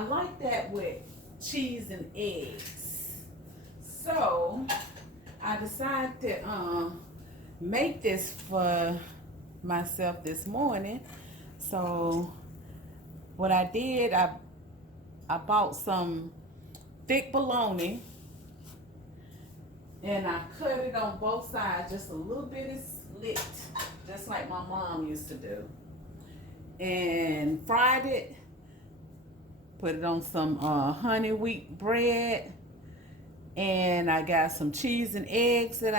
I like that with cheese and eggs. So I decided to make this for myself this morning. So what I did, I bought some thick bologna and I cut it on both sides, just a little bit of slit, just like my mom used to do. And fried it, put it on some honey wheat bread, and I got some cheese and eggs that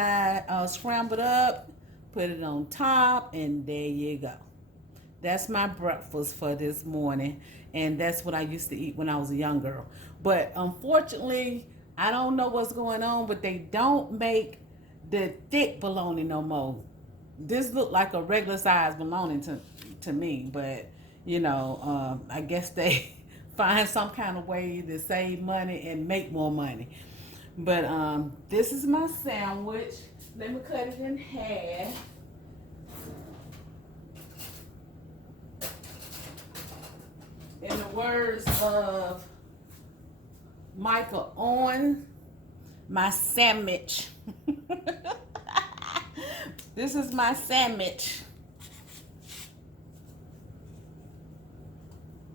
I scrambled up, put it on top, and there you go. That's my breakfast for this morning, and that's what I used to eat when I was a young girl. But unfortunately, I don't know what's going on, but they don't make the thick bologna no more. This looked like a regular size bologna to me, but I guess they find some kind of way to save money and make more money. But this is my sandwich. Let me cut it in half. In the words of Michael Owen, my sandwich. This is my sandwich.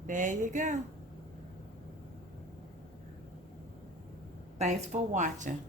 There you go. Thanks for watching.